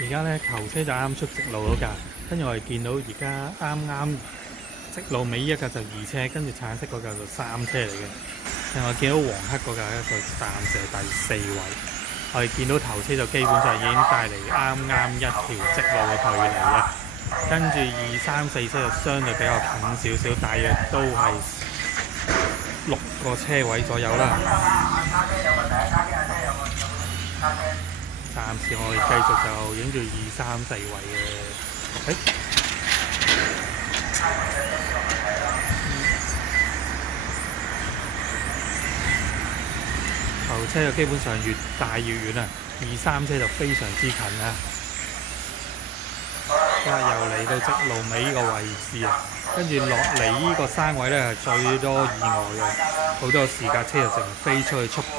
而家咧頭車就啱出直路嗰架，跟住我哋見到而家啱直路尾一架就2車，跟住橙色嗰架就3車嚟嘅。另外見到黃黑嗰架咧就暫時係第4位。我哋見到頭車就基本上已經帶嚟啱一條直路嘅距離啦。跟住2、3、4車就相對比較近少少，大約都係6個車位左右啦。暫時我哋繼續就影住2、3、4位嘅。頭車就基本上越大越遠啊，2、3車就非常之近啦。又嚟到直路尾呢個位置啊，跟住落嚟呢個山位咧係最多意外嘅，好多時架車就成飛出去出邊。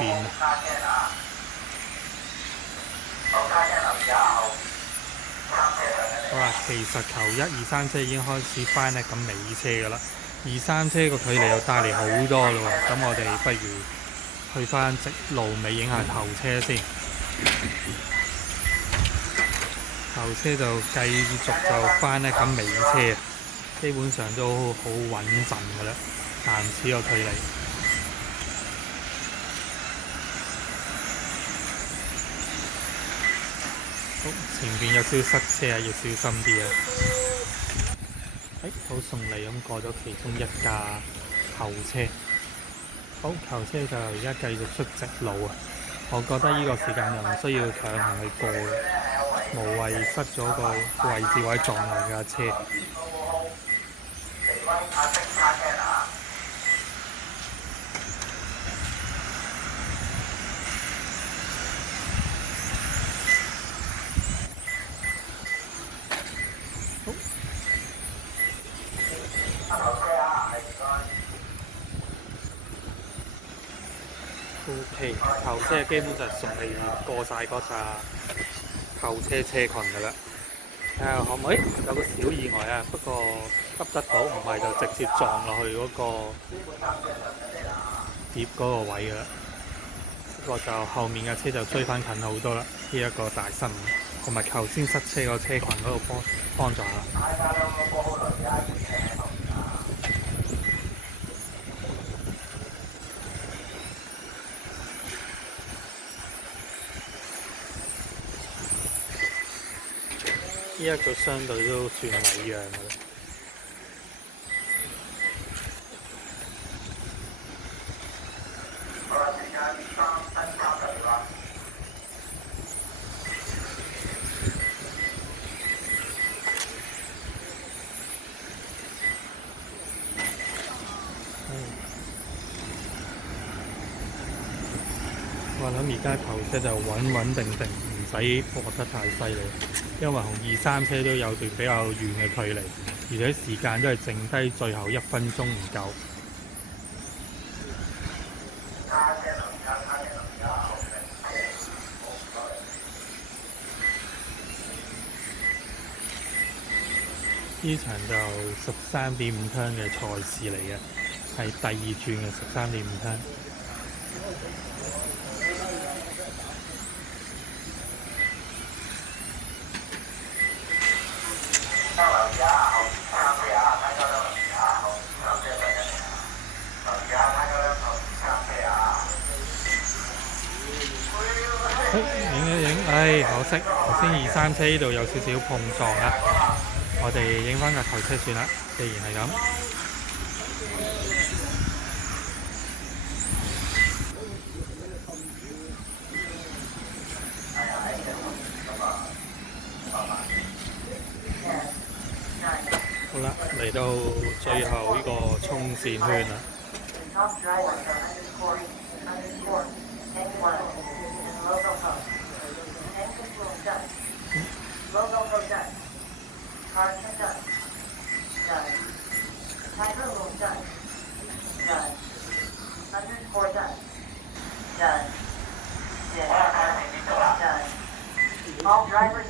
好啦，其實頭1、2、3車已經開始翻緊尾車噶啦，2、3車個距離又帶嚟好多咯喎，咁我哋不如去翻直路尾影下頭車先。頭車就繼續就翻緊尾車，基本上都好穩陣噶啦，暫時個距離。好，前邊有少少塞車啊，要小心啲啊！好順利咁過咗其中一架後車。好，頭車就而家繼續出直路啊！我覺得呢個時間就唔需要強行去過嘅，無謂塞咗個位置位撞埋架車。O.K. 頭車基本上順利過晒嗰架後車車群㗎啦。睇下可唔可以有個小意外啊？不過急得到，唔係就直接撞落去嗰個碟嗰個位㗎啦。不過就後面嘅車就追翻近好多啦。呢一個大新聞，同埋頭先塞車個車群嗰度幫助下。呢一個相對都算禮讓嘅啦。我諗而家頭車就穩定，唔使搏得太犀利，因為同2、3車都有段比較遠嘅距離，而且時間都係剩低最後1分鐘唔夠。呢場就13.5 turn 嘅賽事嚟嘅，係第2轉嘅13.5 turn。影，可惜頭先2、3車呢度有少少碰撞啦，我哋影翻架頭車算啦，既然係咁。好啦，嚟到最後呢個衝線圈啦。All drivers